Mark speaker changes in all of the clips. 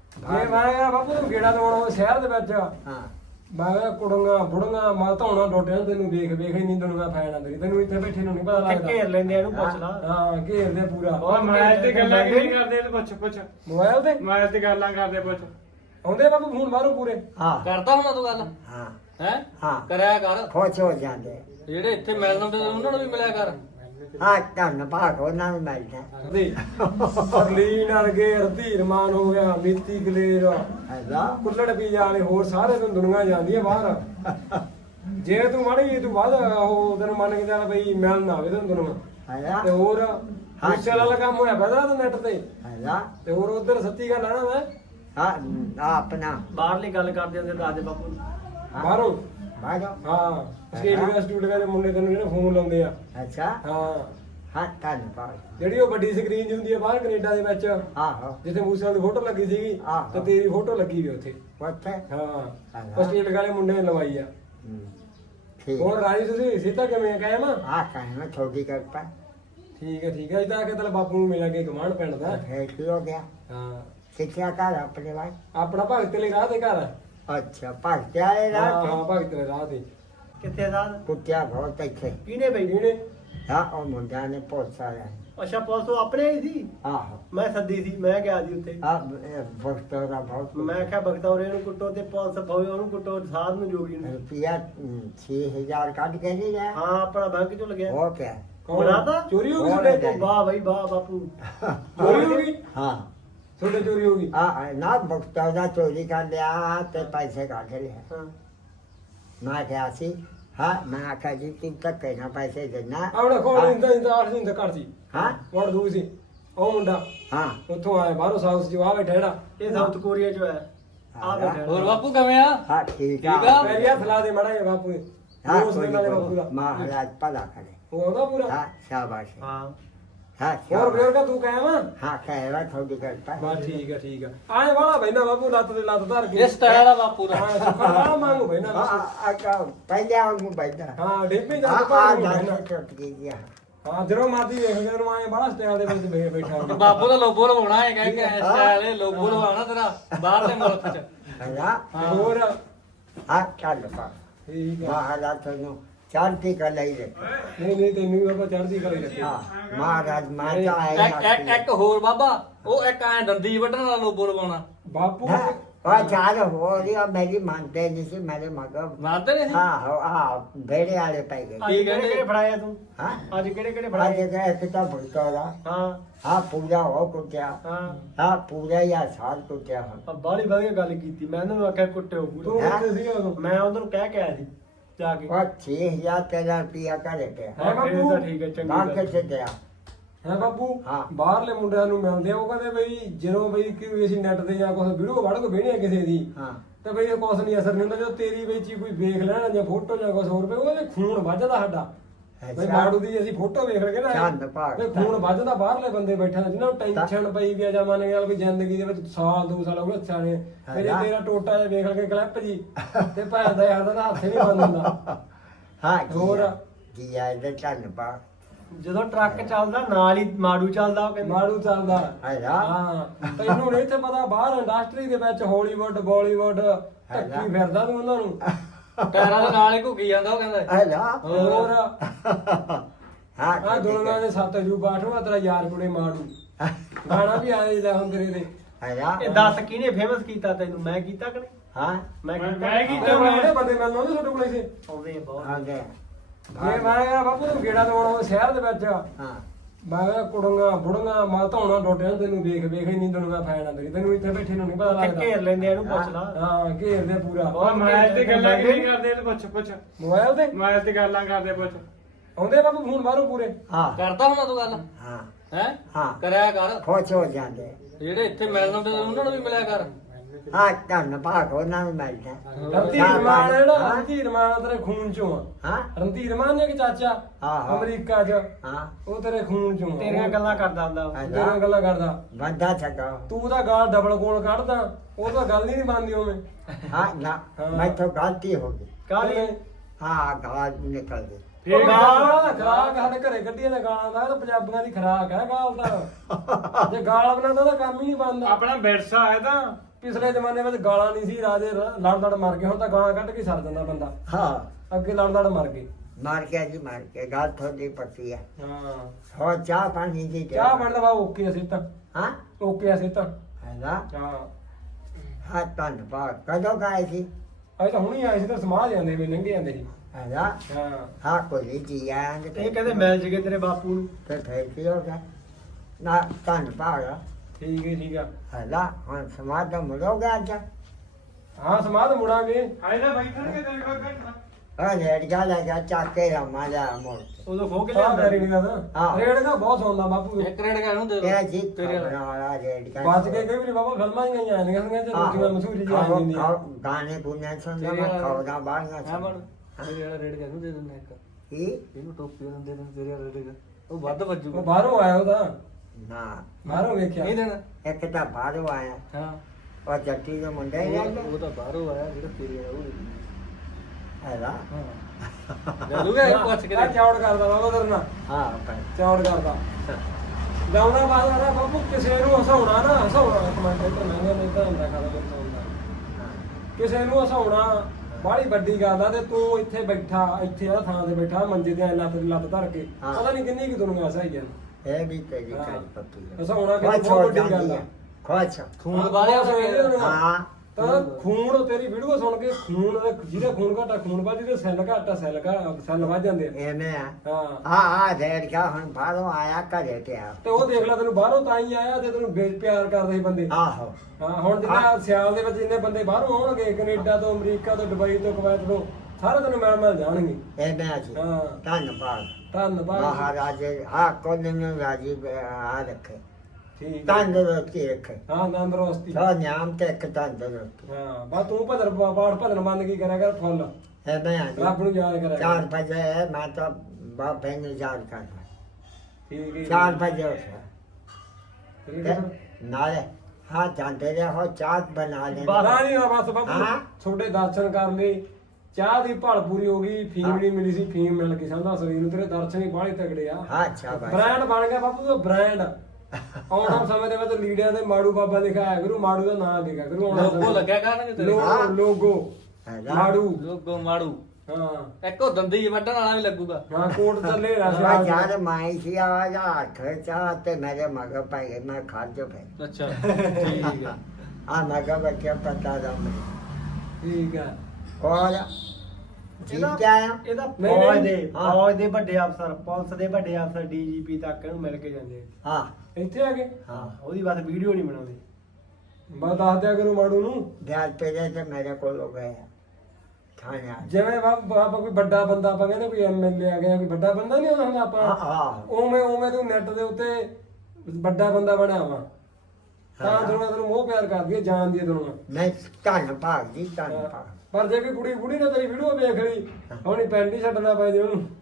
Speaker 1: ਜੇ ਮੈਂ ਕਿਹਾ ਬਾਪੂ ਤੂੰ ਗੇੜਾ ਦਵਾਉਣਾ ਸ਼ਹਿਰ ਦੇ ਵਿੱਚ
Speaker 2: ਹਾਂ
Speaker 1: ਮੈਂ ਕਿਹਾ ਕੁੜੀਆਂ ਬੁੜੀਆਂ ਮੈਂ ਧੌਣਾ ਡੋਟਿਆਂ ਤੈਨੂੰ ਵੇਖ ਵੇਖ ਹੀ ਨਹੀਂ ਤੈਨੂੰ ਮੈਂ ਫੈਨ ਆਂਦੀ ਤੈਨੂੰ ਇੱਥੇ ਬੈਠੇ ਨੂੰ ਨਹੀਂ ਪਤਾ ਲੱਗਦਾ
Speaker 3: ਘੇਰ ਲੈਂਦੇ ਇਹਨੂੰ ਪੁੱਛ ਲਾ।
Speaker 1: ਹਾਂ ਘੇਰਦੇ ਪੂਰਾ
Speaker 4: ਉਹ ਮੋਬਾਈਲ ਤੇ ਗੱਲਾਂ ਕਿਹੜੀ ਕਰਦੇ ਇਹ ਪੁੱਛ
Speaker 1: ਮੋਬਾਈਲ ਤੇ
Speaker 4: ਮੋਬਾਈਲ ਤੇ ਗੱਲਾਂ ਕਰਦੇ ਪੁੱਛ
Speaker 1: ਆਉਂਦੇ ਬਾਪੂ ਫੋਨ ਬਾਹਰੋਂ ਪੂਰੇ
Speaker 2: ਹਾਂ
Speaker 5: ਕਰਦਾ ਹੁੰਦਾ ਤੂੰ ਗੱਲ
Speaker 2: ਹਾਂ
Speaker 5: ਹੈ
Speaker 2: ਹਾਂ
Speaker 5: ਕਰਿਆ ਕਰ
Speaker 2: ਖੁਸ਼ ਹੋ ਜਾਂਦੇ
Speaker 5: ਜਿਹੜੇ ਇੱਥੇ ਮਿਲਣ ਆਉਂਦੇ ਉਹਨਾਂ ਨੂੰ ਵੀ ਮਿਲਿਆ ਕਰ
Speaker 2: ਹਾਂ ਧੰਨ ਭਾਗ ਉਹਨਾਂ ਨੂੰ ਮਿਲਦਾ
Speaker 1: ਦੇ ਹਰਲੀਨ ਵਰਗੇ ਹਰਧੀਰ ਮਾਨ ਹੋ ਗਿਆ ਮੀਤੀ ਗਲੇਰ
Speaker 2: ਹੈਗਾ
Speaker 1: ਕੁੱਲੜ ਪੀਜਾ ਵਾਲੇ ਹੋਰ ਸਾਰੇ ਤੋਂ ਦੁਨੀਆ ਜਾਂਦੀ ਆ ਬਾਹਰ ਜੇ ਤੂੰ ਮਾੜੀ ਤੂੰ ਬਾਅਦ ਉਹ ਤੈਨੂੰ ਮੰਨ ਕੇ ਚੱਲ ਬਈ ਮਿਲਣ ਨਾ ਆਵੇ ਤੈਨੂੰ ਦੁਨੀਆ
Speaker 2: ਹੈਗਾ
Speaker 1: ਤੇ ਹੋਰ ਦੂਸਰੇ ਵਾਲਾ ਕੰਮ ਹੋਇਆ ਪਤਾ ਤਾਂ ਨੈਟ ਤੇ
Speaker 2: ਹੈਗਾ
Speaker 1: ਤੇ ਹੋਰ ਉਧਰ ਸੱਚੀ ਗੱਲ ਆ ਨਾ ਮੈਂ
Speaker 2: ਹਾਂ ਆਪਣਾ
Speaker 3: ਬਾਹਰਲੀ ਗੱਲ ਕਰਦੇ ਹੁੰਦੇ ਦੱਸ ਦੇ ਬਾਪੂ
Speaker 1: ਬਾਹਰੋਂ
Speaker 2: ਬਾਜੋ
Speaker 1: ਹਾਂ ਸਟੇਡੀਅਮ ਸਟੂਡੀਓ ਦੇ ਮੁੰਡੇ ਤੈਨੂੰ ਜਿਹੜੇ ਫੋਨ ਲਾਉਂਦੇ ਆ
Speaker 2: ਅੱਛਾ
Speaker 1: ਹਾਂ
Speaker 2: ਹਾਂ ਧੰਨ ਭਾਗ
Speaker 1: ਜਿਹੜੀ ਉਹ ਵੱਡੀ ਸਕਰੀਨ ਜਿਹੀ ਹੁੰਦੀ ਆ ਬਾਹਰ ਕੈਨੇਡਾ ਦੇ ਵਿੱਚ
Speaker 2: ਆਹੋ
Speaker 1: ਜਿੱਥੇ ਮੂਸੇ ਵਾਲੀ ਫੋਟੋ ਲੱਗੀ ਸੀਗੀ
Speaker 2: ਆਹੋ।
Speaker 1: ਤੇ ਤੇਰੀ ਫੋਟੋ ਲੱਗੀ ਵੀ ਉੱਥੇ
Speaker 2: ਉੱਥੇ
Speaker 1: ਹਾਂ ਸਟੇਡੀਅਮ ਵਾਲੇ ਮੁੰਡੇ ਨੇ ਲਵਾਈ ਆ
Speaker 2: ਠੀਕ
Speaker 1: ਹੋਰ ਰਾਜੀ ਤੁਸੀਂ ਸੀਤਾ ਕਿਵੇਂ ਕਾਇਮ ਆ
Speaker 2: ਆ ਕਹਿਣਾ ਛੋਟੀ ਕਰਤਾ
Speaker 1: ਠੀਕ ਹੈ ਇਦਾਂ ਕਿ ਤਲ ਬਾਪੂ ਨੂੰ ਮਿਲ ਕੇ ਗਵਾਂਢ ਪਿੰਡ ਦਾ
Speaker 2: ਫੇਰ ਕੀ ਹੋ ਗਿਆ
Speaker 1: ਹਾਂ
Speaker 2: ਕਿੱਥੇ ਘਰ ਆਪਣੇ ਵਾਈ
Speaker 1: ਆਪਣਾ ਭਗਤ ਲਈ ਰਾਹ ਦੇ ਘਰ
Speaker 2: ਅੱਛਾ ਭਗਤ ਵਾਲੇ
Speaker 1: ਹਾਂ
Speaker 2: ਰਾਹ
Speaker 1: ਹਾਂ ਭਗਤ ਦੇ ਰਾਹ ਤੇ
Speaker 3: ਕਿੱਥੇ ਦਾ
Speaker 2: ਕੁੱਤਿਆ ਬਹੁਤ ਇੱਥੇ
Speaker 3: ਕਿਹਨੇ ਬਈ
Speaker 1: ਇਹਨੇ
Speaker 2: ਹਾਂ ਉਹ ਮੁੰਡਿਆਂ ਨੇ ਪੋਸਾ ਲਿਆ
Speaker 3: ਅੱਛਾ ਪੁਲਿਸ ਉਹ ਆਪਣੇ ਹੀ ਸੀ
Speaker 2: ਆਹੋ
Speaker 3: ਮੈਂ ਸੱਦੀ ਸੀ ਮੈਂ ਗਿਆ ਸੀ ਉੱਥੇ
Speaker 2: ਆ ਬਖਤੌਰ ਦਾ ਬਹੁਤ
Speaker 3: ਮੈਂ ਕਿਹਾ ਬਖਤੌਰੇ ਨੂੰ ਕੁੱਟੋ ਤੇ ਪੁਲਿਸ ਭਵੇ ਉਹਨੂੰ ਕੁੱਟੋ ਸਾਧ ਨੂੰ ਜੋਗੀ ਨੂੰ
Speaker 2: ਰੁਪਿਆ 6000 ਕੱਢ ਕੇ ਨਹੀਂ ਲਿਆ
Speaker 3: ਹਾਂ ਆਪਣਾ ਬੈਂਕ ਚੋਂ ਲੱਗਿਆ
Speaker 2: ਉਹ ਕਿਆ
Speaker 3: ਬਣਾਤਾ
Speaker 1: ਚੋਰੀ ਹੋ ਗਈ
Speaker 2: ਹੋਰ
Speaker 1: ਤੁਹਾਡੇ
Speaker 2: ਹੈ।
Speaker 3: ਵਾਹ ਬਈ ਵਾਹ ਬਾਪੂ
Speaker 1: ਚੋਰੀ ਹੋ ਗਈ
Speaker 2: ਹਾਂ
Speaker 1: ਤੁਹਾਡੇ ਚੋਰੀ ਹੋ ਗਈ
Speaker 2: ਆ ਨਾ ਬਖਤੌਰ ਦਾ ਚੋਰੀ ਕਰ ਲਿਆ ਤੇ ਪੈਸੇ ਕੱਢ ਲਿਆ
Speaker 3: ਹਾਂ
Speaker 2: ਮੈਂ ਕਿਹਾ ਸੀ ਹਾਂ ਮੈਂ ਆਖਿਆ ਜੀ ਤੂੰ ਧੱਕੇ ਨਾਲ ਪੈਸੇ ਦੇਣਾ
Speaker 1: ਆਪਣਾ ਕੋਲ ਇੰਦਾ 8 ਦਿਨ ਦਾ ਘਰ ਸੀ
Speaker 2: ਹਾਂ
Speaker 1: ਵੜ ਦੂ ਸੀ ਉਹ ਮੁੰਡਾ
Speaker 2: ਹਾਂ
Speaker 1: ਉੱਥੋਂ ਆਇਆ ਬਾਹਰੋਂ ਸਾਊਥ ਚ ਆ ਬੈਠਾ ਜਿਹੜਾ
Speaker 3: ਇਹ ਸਾਊਥ ਕੋਰੀਆ ਚੋਂ ਹੈ ਆ ਬੈਠਾ
Speaker 5: ਹੋਰ ਬਾਪੂ ਕਿਵੇਂ ਆ
Speaker 2: ਹਾਂ ਠੀਕ
Speaker 5: ਠੀਕ ਆ।
Speaker 2: ਆ
Speaker 1: ਪੈਰੀ ਹੱਥ ਲਾ ਦੇ ਮੜਾ ਜਿਹਾ ਬਾਪੂ ਦੇ
Speaker 2: ਹਾਂ
Speaker 1: ਉਸ ਦਿਨ ਵਾਲੇ ਬਾਪੂ ਦਾ
Speaker 2: ਮਹਾਰਾਜ ਭਲਾ ਕਰੇ
Speaker 1: ਉਹ ਆਉਂਦਾ ਪੂਰਾ
Speaker 2: ਹਾਂ ਸ਼ਾਬਾਸ਼
Speaker 3: ਹਾਂ
Speaker 2: ਹਾਂ
Speaker 1: ਹੋਰ
Speaker 2: ਸ਼ਾਬਾਸ਼।
Speaker 1: ਬਜ਼ੁਰਗਾ ਤੂੰ ਕਾਇਮ ਆ
Speaker 2: ਹਾਂ ਕਹਿਵਾ ਥੋੜੀ ਕਰਤਾ
Speaker 1: ਬਸ ਠੀਕ ਆ ਆਏ ਵਾਲਾ ਬੈਨਾ ਬਾਪੂ ਲੱਤ ਤੇ ਲੱਤ ਧਰ ਕੇ
Speaker 5: ਇਹ ਸਟਾਈਲ ਆ ਬਾਪੂ ਦਾ
Speaker 1: ਹਾਂ ਸੁੱਖਾ ਵਾਲਾ ਮੰਗੂ ਬੈਨਾ
Speaker 2: ਆ ਪਹਿਲੇ ਆਉਂ ਬੈਠਾ
Speaker 1: ਹਾਂ ਡੇਪੇ
Speaker 2: ਆ
Speaker 1: ਜਾ
Speaker 2: ਆ
Speaker 1: ਕੇ
Speaker 2: ਜਾ ਟੁੱਟ ਗਈ ਆ
Speaker 1: ਹਾਂ ਜਦੋਂ ਮਰਦੀ ਵੇਖ ਗਿਆ ਨੂੰ ਆਏ ਬੜਾ ਸਟਾਈਲ ਦੇ ਵਿੱਚ ਬੈਠਾ ਹੁੰਦਾ।
Speaker 5: ਬਾਪੂ ਦਾ ਲੋਗੋ ਲਵਾਉਣਾ ਹੈ ਕਹਿੰਦੇ ਸਟਾਈਲ ਇਹ ਲੋਗੋ ਲਵਾਉਣਾ ਤੇਰਾ ਬਾਹਰਲੇ ਮੁਲਕ ਚ
Speaker 2: ਹੈਗਾ
Speaker 1: ਹੋਰ
Speaker 2: ਹਾਂ ਚੱਲ ਪਾ
Speaker 1: ਠੀਕ ਆ
Speaker 2: ਮਹਾਰਾਜ ਤੁਹਾਨੂੰ ਸ਼ਾਂਤੀ ਕਰ ਲਈ ਦੇ
Speaker 1: ਨਹੀਂ ਤੈਨੂੰ ਵੀ ਬਾਬਾ ਚੜ੍ਹਦੀ ਕਰੀ ਰੱਖਿਆ
Speaker 2: ਹਾਂ ਮਹਾਰਾਜ ਮਾਤਾ
Speaker 5: ਇੱਕ ਹੋਰ ਬਾਬਾ ਉਹ ਇੱਕ ਐ ਦੰਦੀ ਵੱਢਣ ਵਾਲਾ ਲੋਗੋ ਲਵਾਉਣਾ
Speaker 1: ਬਾਪੂ
Speaker 2: ਆ ਚਾਰ ਹੋ ਰਿਹਾ ਮੇਰੀ ਮੰਨਦੇ ਨਹੀਂ ਸੀ ਮੇਰੇ ਮਗਰ
Speaker 5: ਮੰਨਦੇ ਨਹੀਂ ਸੀ
Speaker 2: ਹਾਂ ਬੇੜੇ ਵਾਲੇ ਪੈ ਗਏ
Speaker 3: ਅੱਜ ਕਿਹੜੇ ਕਿਹੜੇ ਫੜਾਇਆ ਤੂੰ
Speaker 2: ਹਾਂ
Speaker 3: ਅੱਜ ਕਿਹੜੇ ਕਿਹੜੇ
Speaker 2: ਅੱਜ
Speaker 3: ਫੜਾਏ
Speaker 2: ਗਏ ਕਿਤਾ ਭੁਲਤੋਰਾ
Speaker 3: ਹਾਂ
Speaker 2: ਹਾਂ ਪੂਰਾ ਹੋ ਕੁੱਟਿਆ
Speaker 3: ਹਾਂ
Speaker 2: ਹਾਂ ਪੂਰਾ ਯਾ ਸਾਲ ਕੁੱਟਿਆ
Speaker 3: ਆ ਬਾਹਲੀ ਵਧੀਆ ਗੱਲ ਕੀਤੀ ਮੈਂ ਇਹਨਾਂ ਨੂੰ ਆਖਿਆ ਕੁੱਟਿਓ
Speaker 1: ਤੂੰ
Speaker 3: ਪੂਰੇ
Speaker 1: ਉੱਥੇ ਸੀਗਾ ਉਦੋਂ
Speaker 3: ਮੈਂ ਉਹਨਾਂ ਨੂੰ ਕਹਿ ਕੇ ਆਇਆ ਸੀ ਜਾ ਕੇ
Speaker 2: ਉਹ 6000 ਤੇਰਾ ਰੁਪਿਆ ਕਰੇ ਪਿਆ
Speaker 1: ਹੈ
Speaker 3: ਫਿਰ
Speaker 1: ਬਾਪੂ
Speaker 3: ਤਾਂ ਠੀਕ ਹੈ ਚੰਗੀ
Speaker 2: ਬਾਂਕ
Speaker 3: ਗੱਲ
Speaker 2: ਚ ਗਿਆ
Speaker 1: ਹੈ ਬਾਪੂ
Speaker 2: ਹਾਂ।
Speaker 1: ਬਾਹਰਲੇ ਮੁੰਡਿਆਂ ਨੂੰ ਮਿਲਦੇ ਆ ਉਹ ਕਹਿੰਦੇ ਬਈ ਜਦੋਂ ਬਈ ਕਿ ਅਸੀਂ ਨੈਟ ਤੇ ਜਾਂ ਕੁਝ ਵੀਡੀਓ ਵੜ ਕੇ ਵੇਹਣੇ ਕਿਸੇ ਦੀ
Speaker 2: ਹਾਂ
Speaker 1: ਤੇ ਬਈ ਕੁਛ ਨਹੀਂ ਅਸਰ ਨਹੀਂ ਹੁੰਦਾ ਜਦੋਂ ਤੇਰੀ ਵਿੱਚ ਹੀ ਕੋਈ ਵੇਖ ਲੈਣਾ ਜਾਂ ਫੋਟੋ ਜਾਂ ਕੁਝ ਹੋਰ ਪਏ ਉਹਦੇ ਖੂਨ ਵੱਜਦਾ ਸਾਡਾ ਬਈ
Speaker 2: ਅੱਛਾ।
Speaker 1: ਮਾੜੂ ਦੀ ਅਸੀਂ ਫੋਟੋ ਵੇਖ ਲਗੇ ਨਾ
Speaker 2: ਚੰਦ ਭਾਗ।
Speaker 1: ਤੇ ਖੂਨ ਵੱਜਦਾ ਬਾਹਰਲੇ ਬੰਦੇ ਬੈਠੇ ਨੇ ਜਿਨ੍ਹਾਂ ਨੂੰ ਟੈਨਸ਼ਨ ਪਈ ਵੀ ਆ ਜਾਂ ਮੰਨ ਗਿਆ ਵੀ ਜ਼ਿੰਦਗੀ ਦੇ ਵਿੱਚ ਸਾਲ 2 ਸਾਲ ਹੋ ਗਏ ਸਿਆਣੇ ਫਿਰ ਇਹ
Speaker 2: ਹੈਗਾ।
Speaker 1: ਤੇਰਾ ਟੋਟਾ ਜਿਹਾ ਵੇਖ ਕੇ ਕਲਿੱਪ ਜੀ ਤੇ ਭੈਣ ਦਾ ਯਾਰ ਦਾ ਹੱਥ ਨਹੀਂ ਬੰਦ ਹੁੰਦਾ
Speaker 2: ਹਾਂ
Speaker 1: ਹੋਰ?
Speaker 2: ਜੀ ਆ ਇਹਦੇ ਚੰਨ ਪਾ
Speaker 3: ਜਦੋਂ ਟਰੱਕ ਚੱਲਦਾ ਨਾਲ ਹੀ ਮਾੜੂ ਚੱਲਦਾ ਉਹ ਕਹਿੰਦੇ
Speaker 1: ਮਾੜੂ ਚੱਲਦਾ
Speaker 2: ਹੈਗਾ
Speaker 1: ਹਾਂ ਤੈਨੂੰ ਨਹੀਂ ਇੱਥੇ ਪਤਾ ਬਾਹਰ ਇੰਡਸਟਰੀ ਦੇ ਵਿੱਚ ਹਾਲੀਵੁੱਡ ਬਾਲੀਵੁੱਡ ਟੱਕੀ ਫਿਰਦਾ ਤੂੰ ਉਹਨਾਂ ਨੂੰ
Speaker 5: ਟਾਇਰਾਂ ਦੇ ਨਾਲ ਹੀ ਘੁੱਗੀ ਜਾਂਦਾ ਉਹ ਕਹਿੰਦਾ
Speaker 2: ਹੈਗਾ
Speaker 1: ਹੋਰ
Speaker 2: ਹਾਂ
Speaker 1: ਆ ਦੁਨੀਆ ਦੇ 7 ਅਜੂਬਾ 8ਵਾਂ ਤੇਰਾ ਯਾਰ ਕੁੜੇ ਮਾੜੂ ਗਾਣਾ ਵੀ ਆਏ ਲੈ ਹੁਣ ਤੇਰੇ ਦੇ
Speaker 2: ਹੈਗਾ
Speaker 3: ਇਹ ਦੱਸ ਕਿਹਨੇ ਫੇਮਸ ਕੀਤਾ ਤੈਨੂੰ ਮੈਂ ਕੀਤਾ ਕਿ ਨਹੀਂ
Speaker 2: ਹਾਂ
Speaker 3: ਮੈਂ
Speaker 4: ਮੈਂ
Speaker 3: ਕੀਤਾ
Speaker 4: ਕੀਤਾ।
Speaker 1: ਜਿਹੜੇ ਬੰਦੇ ਮਿਲਣ ਆਉਂਦੇ ਤੁਹਾਡੇ ਕੋਲ ਇਸੇ
Speaker 3: ਆਉਂਦੇ ਆ ਬਹੁਤ
Speaker 2: ਆ ਗਿਆ
Speaker 1: ਜੇ ਮੈਂ ਕਿਹਾ ਬਾਪੂ ਤੂੰ ਗੇੜਾ ਦਵਾਉਣਾ ਸ਼ਹਿਰ ਦੇ ਵਿੱਚ
Speaker 2: ਹਾਂ
Speaker 1: ਮੈਂ ਕਿਹਾ ਕੁੜੀਆਂ ਬੁੜੀਆਂ ਮੈਂ ਧੌਣਾ ਡੋਟਿਆਂ ਤੈਨੂੰ ਵੇਖ ਵੇਖ ਹੀ ਨਹੀਂ ਤੈਨੂੰ ਮੈਂ ਫੈਨ ਆਂਦੀ ਤੈਨੂੰ ਇੱਥੇ ਬੈਠੇ ਨੂੰ ਨਹੀਂ ਪਤਾ ਲੱਗਦਾ
Speaker 3: ਘੇਰ ਲੈਂਦੇ ਇਹਨੂੰ ਪੁੱਛ ਲਾ
Speaker 1: ਹਾਂ ਘੇਰਦੇ ਪੂਰਾ
Speaker 4: ਉਹ ਮੋਬਾਈਲ ਤੇ ਗੱਲਾਂ ਕਿਹੜੀ ਕਰਦੇ ਇਹ ਪੁੱਛ
Speaker 1: ਮੋਬਾਈਲ ਤੇ
Speaker 4: ਮੋਬਾਈਲ ਤੇ ਗੱਲਾਂ ਕਰਦੇ ਪੁੱਛ
Speaker 1: ਆਉਂਦੇ ਬਾਪੂ ਫੋਨ ਬਾਹਰੋਂ ਪੂਰੇ
Speaker 2: ਹਾਂ
Speaker 5: ਕਰਦਾ ਹੁੰਦਾ ਤੂੰ ਗੱਲ
Speaker 2: ਹਾਂ
Speaker 5: ਹੈ
Speaker 2: ਹਾਂ
Speaker 5: ਕਰਿਆ ਕਰ
Speaker 2: ਖੁਸ਼ ਹੋ ਜਾਂਦੇ
Speaker 5: ਜਿਹੜੇ ਇੱਥੇ ਮਿਲਣ ਆਉਂਦੇ ਉਹਨਾਂ ਨੂੰ ਵੀ ਮਿਲਿਆ ਕਰ
Speaker 2: ਹਾਂ ਧੰਨ ਭਾਗ ਉਹਨਾਂ ਨੂੰ ਮਿਲਦਾ
Speaker 1: ਰਣਧੀਰ ਮਾਨ ਜਿਹੜਾ ਰਣਧੀਰ ਮਾਨ ਤੇਰੇ ਖੂਨ ਚੋਂ ਆ
Speaker 2: ਹਾਂ
Speaker 1: ਰਣਧੀਰ ਮਾਨ ਨੇ ਕਿ ਚਾਚਾ
Speaker 2: ਆਹੋ।
Speaker 1: ਅਮਰੀਕਾ 'ਚ
Speaker 2: ਹਾਂ
Speaker 1: ਉਹ ਤੇਰੇ ਖੂਨ ਚੋਂ ਆ
Speaker 3: ਤੇਰੀਆਂ ਗੱਲਾਂ ਕਰਦਾ ਹੁੰਦਾ ਉਹ।
Speaker 1: ਤੇਰੀਆਂ ਗੱਲਾਂ ਕਰਦਾ
Speaker 2: ਵੱਡਾ ਛੱਡਾ
Speaker 1: ਤੂੰ ਤਾਂ ਗਾਲ ਡਬਲ ਗੋਲ ਕੱਢਦਾ ਉਹ ਤਾਂ ਗੱਲ ਹੀ ਨਹੀਂ ਬਣਦੀ ਉਵੇਂ
Speaker 2: ਹਾਂ ਨਾ
Speaker 1: ਹਾਂ।
Speaker 2: ਮੈਥੋਂ ਗਲਤੀ ਹੋ ਗਈ
Speaker 3: ਕਾਹਲੀ
Speaker 2: ਹਾਂ ਗਾਲ ਨਿਕਲ ਗਈ
Speaker 1: ਉਹ ਗਾਲ ਦਾ ਖਰਾਕ ਸਾਡੇ ਘਰੇ ਕੱਢੀਆਂ ਨੇ ਗਾਲਾਂ ਦਾ ਇਹ ਤਾਂ ਪੰਜਾਬੀਆਂ ਦੀ ਖਰਾਕ ਹੈ ਗਾਲ ਦਾ ਜੇ ਗਾਲ ਬਣਾਉਂਦਾ ਤਾਂ ਕੰਮ ਹੀ ਨਹੀਂ ਬਣਦਾ
Speaker 4: ਆਪਣਾ ਵਿਰਸਾ ਹੈ ਤਾਂ
Speaker 1: ਪਿਛਲੇ ਜ਼ਮਾਨੇ ਵਿੱਚ ਗਾਲਾਂ ਨਹੀਂ ਸੀ, ਰਾਜੇ ਲੜ ਲੜ ਮਰ ਗਏ, ਹੁਣ ਤਾਂ ਗਾਲਾਂ ਕੱਢ ਕੇ ਸਰ ਜਾਂਦਾ ਬੰਦਾ।
Speaker 2: ਹਾਂ
Speaker 1: ਅੱਗੇ ਲੜ ਲੜ ਮਰ ਗਏ।
Speaker 2: ਮਾਰ ਕੇ ਜੀ ਮਾਰ ਕੇ ਗੱਲ ਤੁਹਾਡੀ ਪੱਕੀ ਹੈ।
Speaker 1: ਹਾਂ
Speaker 2: ਹੋ ਚਾਹ ਪਾਣੀ ਦੀ
Speaker 1: ਚਾਹ ਬਣਦਾ ਵਾ ਓਕੇ ਅਸੀਂ ਤਾਂ
Speaker 2: ਹਾਂ
Speaker 1: ਓਕੇ ਅਸੀਂ ਤਾਂ
Speaker 2: ਹੈਗਾ
Speaker 1: ਹਾਂ
Speaker 2: ਹਾਂ ਧੰਨਵਾਦ ਕਦੋਂ ਗਾਏ ਸੀ
Speaker 1: ਅਸੀਂ ਤਾਂ ਹੁਣੀ ਆਏ ਸੀ ਤਾਂ ਸਮਾਜ ਜਾਂਦੇ ਵੀ ਲੰਘੇ ਜਾਂਦੇ ਸੀ।
Speaker 2: ਹੈਗਾ
Speaker 1: ਹਾਂ
Speaker 2: ਹਾਂ ਕੋਈ ਜੀ ਆਂ
Speaker 3: ਇਹ ਕਹਿੰਦੇ ਮਿਲ ਜਗੇ ਤੇਰੇ ਬਾਪੂ ਨੂੰ।
Speaker 2: ਤੇ ਫੇਰ ਕੀ ਹੋ ਗਿਆ ਨਾ ਧੰਨਵਾਦ
Speaker 1: ਠੀਕ ਹੈ ਠੀਕ ਆ।
Speaker 2: ਹੈਗਾ ਹੁਣ ਸਮਾਜ ਦਾ ਮੁੜੋਗਾ ਅੱਜ
Speaker 1: ਹਾਂ ਸਮਾਜ ਮੁੜਾਂਗੇ।
Speaker 4: ਹਾਏ ਨਾ ਬੈਠਣਗੇ ਤੇਰੇ ਕੋਲ ਘਟਣਾ
Speaker 2: ਹਾਂ ਰੇੜ ਗਾ ਲੱਗਾ ਚਾਕੇ ਰਾਮਾ ਜਾ ਮੋੜ
Speaker 3: ਉਦੋਂ ਖੋ ਕੇ
Speaker 1: ਸਾਹ
Speaker 3: ਲਿਆਂਦਾ
Speaker 1: ਮੇਰੀ ਨਹੀਂ ਦਾ
Speaker 2: ਹਾਂ।
Speaker 1: ਰੇਡ ਦਾ ਬਹੁਤ ਸੌਂਦਾ ਬਾਪੂ।
Speaker 5: ਇੱਕ ਰੇੜ ਕਾ ਇਹਨੂੰ ਦੇ
Speaker 2: ਇਹ
Speaker 5: ਦੋ
Speaker 2: ਜੀ
Speaker 5: ਤੇਰੇ
Speaker 2: ਖਬਰਾਂ ਵਾਲਾ ਰੇੜ ਗਾ
Speaker 1: ਬਚ ਕੇ ਕਈ ਵਾਰੀ ਬਾਬਾ ਫਿਲਮਾਂ ਹੀ ਆਈਆਂ ਨੇ ਕਹਿੰਦੀਆਂ ਤੇ ਰੋਟੀਆਂ ਮਸ਼ਹੂਰੀ ਜੀ ਆ ਜਾਂਦੀਆਂ।
Speaker 2: ਗਾਣੇ ਗੁਣੇ ਸੁਣਦਾ
Speaker 5: ਤੇਰੇ
Speaker 2: ਮੈਂ
Speaker 5: ਵਾਲਾ-
Speaker 2: ਖਬਰਾਂ ਬਾਹਲੀਆਂ
Speaker 5: ਹਾਂ ਬਣ
Speaker 2: ਸੁਣਦਾ।
Speaker 5: ਤੇਰੇ ਵਾਲਾ ਰੇੜ ਕਾ ਇਹਨੂੰ ਦੇ ਦਿੰਦੇ ਇੱਕ
Speaker 2: ਕੀ
Speaker 5: ਇਹਨੂੰ ਟੋਪੀ ਦੇ ਦਿੰਦੇ ਤੇਰੇ ਵਾਲਾ ਰੇੜ ਉਹ ਵੱਧ
Speaker 1: ਉਹ
Speaker 5: ਵੱਜੂਗਾ
Speaker 1: ਬਾਹਰੋਂ ਆਇਆ ਉਹਦਾ
Speaker 2: ਨਾ
Speaker 1: ਬਾਹਰੋਂ ਵੇਖਿਆ।
Speaker 5: ਨਹੀਂ ਦੇਣਾ
Speaker 2: ਇੱਕ ਤਾਂ ਬਾਹਰੋਂ ਆਇਆ
Speaker 5: ਹਾਂ
Speaker 2: ਉਹ ਜੱਟੀ ਦੇ ਮੁੰਡੇ ਹੀ ਰਹਿੰਦੇ
Speaker 5: ਉਹ ਤਾਂ ਬਾਹਰੋਂ ਆਇਆ ਜਿਹੜਾ ਤੇਰੇ ਵਾਲਾ ਉਹ ਦੇ ਦਿੰਦਾ।
Speaker 2: ਹੈਗਾ
Speaker 5: ਹਾਂ ਲੈ ਲੂਗਾ ਇਹ ਪੁੱਛ ਕੇ
Speaker 1: ਆ ਚੌੜ ਕਰਦਾ ਬਾਬਾ ਤੇਰੇ ਨਾਲ
Speaker 2: ਹਾਂ ਭਾਈ
Speaker 1: ਚੌੜ ਕਰਦਾ ਲਾਉਣਾ ਬਾਹਰ ਆ ਬਾਬੂ ਕਿਸੇ ਨੂੰ ਹਸਾਉਣਾ ਨਾ ਹਸਾਉਣਾ ਕਮਾਂਡ ਤੇ ਨਹੀਂ ਨਹੀਂ ਤਾਂ ਹੁੰਦਾ ਖਾਦਾ ਹੁੰਦਾ ਕਿਸੇ ਨੂੰ ਹਸਾਉਣਾ ਬਾਹਲੀ ਵੱਡੀ ਗੱਲ ਆ ਤੇ ਤੂੰ ਇੱਥੇ ਬੈਠਾ ਇੱਥੇ ਆ ਥਾਂ ਤੇ ਬੈਠਾ ਮੰਜੇ ਤੇ ਲੱਤ ਧਰ ਕੇ
Speaker 2: ਹਾਂ।
Speaker 1: ਪਤਾ ਨਹੀਂ ਕਿੰਨੀ ਕਿ ਦੁਨੀਆ ਹਸਾਈ ਜਾਂਦੀ।
Speaker 2: ਇਹ ਵੀ ਤੇਰੀ
Speaker 1: ਹਾਂ।
Speaker 2: ਗੱਲ ਪੱਕੀ ਹੈ
Speaker 1: ਹਸਾਉਣਾ ਕਿਤੇ ਬਹੁਤ ਵੱਡੀ ਗੱਲ ਆ।
Speaker 2: ਖੁਸ਼
Speaker 5: ਖੂਨ ਵਾਲਿਆ ਸਵੇਰੇ
Speaker 2: ਹਾਂ
Speaker 1: ਤਾਂ ਖੂਨ ਤੇਰੀ ਵੀਡੀਓ ਸੁਣ ਕੇ ਖੂਨ ਜਿਹਦਾ ਖੂਨ ਘਟਾ ਖੂਨ ਵੱਧ, ਜਿਹਦੇ ਸੈੱਲ ਘਟਾ ਸੈੱਲ ਵੱਧ ਜਾਂਦੇ ਆ।
Speaker 2: ਇਹਨੇ ਆ
Speaker 1: ਹਾਂ
Speaker 2: ਹਾਂ ਰੇੜ ਗਿਆ ਹੁਣ ਬਾਹਰੋਂ ਆਇਆ ਘਰੇ ਤੇ ਆ
Speaker 1: ਤੇ ਉਹ ਦੇਖ ਲੈ ਤੈਨੂੰ ਬਾਹਰੋਂ ਤਾਂ ਹੀ ਆਇਆ ਤੇ ਤੈਨੂੰ ਪਿਆਰ ਕਰਦੇ ਸੀ ਬੰਦੇ।
Speaker 2: ਆਹੋ
Speaker 1: ਹਾਂ ਹੁਣ ਜਿੰਨਾ ਸਿਆਲ ਦੇ ਵਿੱਚ ਜਿੰਨੇ ਬੰਦੇ ਬਾਹਰੋਂ ਆਉਣਗੇ ਕੈਨੇਡਾ ਤੋਂ ਅਮਰੀਕਾ ਤੋਂ ਦੁਬਈ ਤੋਂ ਕੁਵੈਤ ਤੋਂ ਸਾਰੇ ਤੈਨੂੰ ਮਿਲ ਜਾਣਗੇ।
Speaker 2: ਇਹਨੇ ਆ ਜੀ
Speaker 1: ਹਾਂ
Speaker 2: ਧੰਨਵਾਦ
Speaker 1: ਧੰਨਵਾਦ।
Speaker 2: ਮਹਾਰਾਜ ਹਾਂ ਕੋਲ ਨੂੰ ਰਾਜੀ ਆ ਰੱਖੇ
Speaker 1: ਠੀਕ ਹੈ।
Speaker 2: ਤੰਦਰੁਸਤੀ ਰੱਖੇ
Speaker 1: ਹਾਂ ਤੰਦਰੁਸਤੀ।
Speaker 2: ਸੋ ਨਿਆਮ ਤੇ ਇੱਕ ਤੰਦਰੁਸਤੀ
Speaker 1: ਹਾਂ ਬਸ ਤੂੰ ਭਜਨ ਪਾਠ ਭਜਨ ਬੰਦ ਕੀ ਕਰਿਆ ਕਰ ਫੁੱਲ
Speaker 2: ਇਹਨੇ ਆ ਜੀ
Speaker 1: ਰੱਬ ਨੂੰ ਯਾਦ ਕਰਿਆ ਕਰ।
Speaker 2: 4 ਵਜੇ ਮੈਂ ਤਾਂ ਬਾਬੇ ਨੂੰ ਯਾਦ ਕਰਦਾ
Speaker 1: ਠੀਕ ਹੈ
Speaker 2: 4 ਵਜੇ ਉੱਠਿਆ
Speaker 1: ਠੀਕ
Speaker 2: ਤੇ
Speaker 1: ਹੈ।
Speaker 2: ਨਾਲੇ ਹਾਂ ਜਾਂਦੇ ਰਹੋ ਚਾਹ ਬਣਾ ਲੈ
Speaker 1: ਨਾ ਨਹੀਂ ਬਸ ਬਾਬੂ
Speaker 2: ਹਾਂ।
Speaker 1: ਤੁਹਾਡੇ ਦਰਸ਼ਨ ਕਰ ਲਏ, ਚਾਹ ਦੀ ਭਲ ਪੂਰੀ ਹੋ ਗਈ, ਫੀਮ ਨਹੀਂ ਮਿਲੀ ਸੀ, ਫੀਮ ਮਿਲ ਗਈ ਸਮਝਾ ਸਰੀਰ ਨੂੰ, ਤੇਰੇ ਦਰਸ਼ਨ ਹੀ ਬਾਹਲੇ ਤਗੜੇ ਆ।
Speaker 2: ਹਾਂ ਅੱਛਾ ਬਾਈ
Speaker 1: ਬ੍ਰਾਂਡ ਬਣ ਗਿਆ ਬਾਪੂ ਦਾ ਬ੍ਰਾਂਡ। ਆਉਣ ਵਾਲੇ ਸਮੇਂ ਦੇ ਵਿੱਚ ਲੀਡਿਆਂ ਤੇ ਮਾੜੂ ਬਾਬਾ ਲਿਖਾਇਆ ਕਰੂ, ਮਾੜੂ ਦਾ ਨਾਮ ਲਿਖਿਆ ਕਰੂ। ਆਉਣ ਵਾਲੇ
Speaker 5: ਲੋਗੋ
Speaker 1: ਸਮੇਂ
Speaker 5: ਲੱਗਿਆ ਕਰਨਗੇ ਤੇਰੇ
Speaker 2: ਹਾਂ।
Speaker 1: ਲੋਗੋ
Speaker 2: ਹੈਗਾ
Speaker 1: ਮਾੜੂ।
Speaker 5: ਲੋਗੋ ਮਾੜੂ
Speaker 1: ਹਾਂ
Speaker 5: ਇੱਕ ਉਹ ਦੰਦੀ ਵੱਢਣ ਵਾਲਾ ਵੀ ਲੱਗੂਗਾ
Speaker 1: ਹਾਂ ਕੋਟ ਚੱਲੇ
Speaker 2: ਮੈਂ
Speaker 1: ਰਸ਼ਾ
Speaker 2: ਯਾਰ ਮਾਈ ਸੀ ਆਵਾਜ਼ ਆ ਖਰਚਾ ਤੇ ਮੇਰੇ ਮਗਰ ਪੈ ਗਏ ਮੈਂ ਖਾ ਜੋ ਫੇ
Speaker 5: ਅੱਛਾ ਠੀਕ ਹੈ
Speaker 2: ਆ ਮਗਰ ਬੱਚਾ ਪਤਾ ਦਾ ਮੈਂ
Speaker 1: ਠੀਕ ਹੈ।
Speaker 2: ਕੋਲ ਜੀ
Speaker 3: ਇਹਦਾ
Speaker 2: ਆਇਆ
Speaker 3: ਇਹਦਾ
Speaker 1: ਨਹੀਂ,
Speaker 3: ਫੌਜ
Speaker 1: ਨਹੀਂ।
Speaker 3: ਦੇ
Speaker 2: ਹਾਂ।
Speaker 3: ਫੌਜ ਦੇ ਵੱਡੇ ਅਫਸਰ ਪੁਲਿਸ ਦੇ ਵੱਡੇ ਅਫਸਰ ਡੀਜੀਪੀ ਤੱਕ ਇਹਨੂੰ ਮਿਲ ਕੇ ਜਾਂਦੇ
Speaker 2: ਹਾਂ
Speaker 1: ਇੱਥੇ ਆ ਗਏ
Speaker 2: ਹਾਂ
Speaker 3: ਉਹਦੀ ਬਸ ਵੀਡੀਓ ਨਹੀਂ ਬਣਾਉਂਦੇ
Speaker 1: ਮੈਂ ਦੱਸ ਦਿਆ ਕਰੂ ਮਾੜੂ ਨੂੰ।
Speaker 2: ਦਿਹਾੜ ਪੇੜੇ ਤੇ ਮੇਰੇ ਕੋਲ ਹੋ ਗਏ ਥਾਣੇ ਆ
Speaker 1: ਜਿਵੇਂ ਬਾਬਾ ਕੋਈ ਵੱਡਾ ਬੰਦਾ ਆਪਾਂ ਕਹਿੰਦੇ ਕੋਈ ਐਮਐਲਏ ਆ ਗਿਆ, ਕੋਈ ਵੱਡਾ ਬੰਦਾ ਨਹੀਂ ਹੁੰਦਾ
Speaker 2: ਹਾਂ
Speaker 1: ਆਪਾਂ
Speaker 2: ਹਾਂ
Speaker 1: ਉਵੇਂ ਤੂੰ ਨੈਟ ਦੇ ਉੱਤੇ ਵੱਡਾ ਬੰਦਾ ਬਣਿਆ ਵਾ ਤਾਂ ਦੁਨੀਆ ਤੈਨੂੰ ਮੋਹ ਪਿਆਰ ਕਰਦੀ ਹੈ, ਜਾਣਦੀ ਹੈ ਦੁਨੀਆ।
Speaker 2: ਮੈਂ ਧੰਨ ਭਾਗ ਜੀ ਧੰਨ ਭਾਗ
Speaker 1: ਪਰ ਜੇ ਕੋਈ ਕੁੜੀ ਨੇ ਤੇਰੀ ਵੀਡੀਓ ਵੇਖ ਲਈ ਹੁਣੀ ਪੈਂਟ ਹੀ ਛੱਡਣਾ ਪੈ ਜੇ ਉਹਨੂੰ।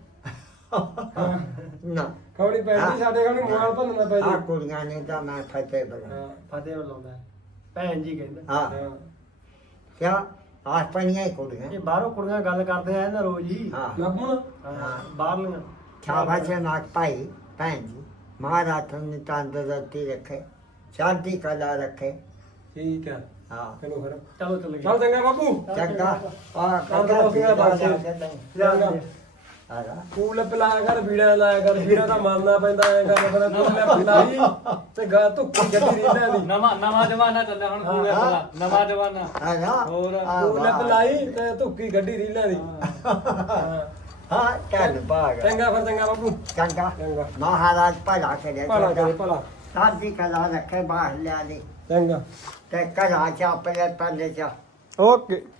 Speaker 2: ਨਾ
Speaker 1: ਕੌੜੀ ਪੈਂਟ ਹੀ ਛੱਡੇ ਉਹਨੂੰ ਮੋਬਾਈਲ ਭੰਨਣਾ ਪੈ
Speaker 2: ਆ
Speaker 1: ਜੇ।
Speaker 2: ਕੁੜੀਆਂ ਨੇ ਤਾਂ ਮੈਂ ਫਤਿਹ ਬਣਾ
Speaker 1: ਹਾਂ
Speaker 3: ਫਤਿਹ ਲਾਉਂਦਾ ਹੈ। ਭੈਣ ਜੀ ਕਹਿੰਦਾ
Speaker 2: ਹਾਂ
Speaker 1: ਹਾਂ।
Speaker 2: ਕਿਆ ਆਸ ਪਣੀਆਂ ਹੀ ਕੁੜੀਆਂ
Speaker 3: ਇਹ ਬਾਹਰੋਂ ਕੁੜੀਆਂ ਗੱਲ ਕਰਦੇ ਆ ਨਾ ਰੋਜ਼ ਹੀ
Speaker 2: ਹਾਂ
Speaker 1: ਲੱਭਣ
Speaker 3: ਹਾਂ ਬਾਹਰਲੀਆਂ
Speaker 2: ਸ਼ਾਬਾਸ਼ ਨਾਕ ਭਾਈ ਭੈਣ ਜੀ ਮਹਾਰਾਜ ਤੁਹਾਨੂੰ ਤੰਦਰੁਸਤੀ ਰੱਖੇ ਸ਼ਾਂਤੀ ਕਲਾ ਰੱਖੇ
Speaker 1: ਠੀਕ ਹੈ।
Speaker 2: ਹਾਂ
Speaker 1: ਚਲੋ ਫਿਰ
Speaker 3: ਚਲੋ ਚੱਲ ਗਏ
Speaker 1: ਚੱਲ ਚੰਗਾ ਬਾਪੂ।
Speaker 2: ਚੰਗਾ ਆ
Speaker 1: ਤੰਦਰੁਸਤੀਆਂ ਬਖਸ਼ੇ। ਚੰਗਾ
Speaker 2: ਆਰਾ
Speaker 1: ਕੂਲ ਲਾਇਆ ਕਰ, ਵੀੜਾ ਲਾਇਆ ਕਰ, ਵੀੜਾ ਤਾਂ ਮੰਨਣਾ ਪੈਂਦਾ ਐ ਗੱਲ ਬਣਾ ਕੂਲ ਲਾਈ ਤੇ ਗਾ ਧੁੱਕੀ ਗੱਡੀ ਰੀਲਾਂ ਦੀ
Speaker 5: ਨਵਾਂ ਜ਼ਮਾਨਾ ਚੱਲਿਆ ਹੁਣ ਪੂਰੇ ਪੂਰਾ ਨਵਾਂ ਜ਼ਮਾਨਾ
Speaker 2: ਆਰਾ
Speaker 5: ਹੋਰ
Speaker 1: ਕੂਲ ਲਾਈ ਤੇ ਧੁੱਕੀ ਗੱਡੀ ਰੀਲਾਂ ਦੀ। ਹਾਂ
Speaker 2: ਹਾਂ ਚੱਲ ਭਾਗ
Speaker 1: ਚੰਗਾ ਫਿਰ ਚੰਗਾ ਬਾਪੂ।
Speaker 2: ਚੰਗਾ
Speaker 1: ਚੰਗਾ
Speaker 2: ਮਹਾਰਾਜ ਭਲਾ ਕਰੇ
Speaker 1: ਭਲਾ ਕਰੇ ਭਲਾ।
Speaker 2: ਸਾਡੀ ਕਲਾ ਰੱਖੇ ਬਾਹਰ ਲਿਆ ਦੀ
Speaker 1: ਚੰਗਾ
Speaker 2: ਤੇ ਕਲਾ ਚ ਆਪਣੇ ਪੱਲੇ ਚ
Speaker 1: ਓਕੇ।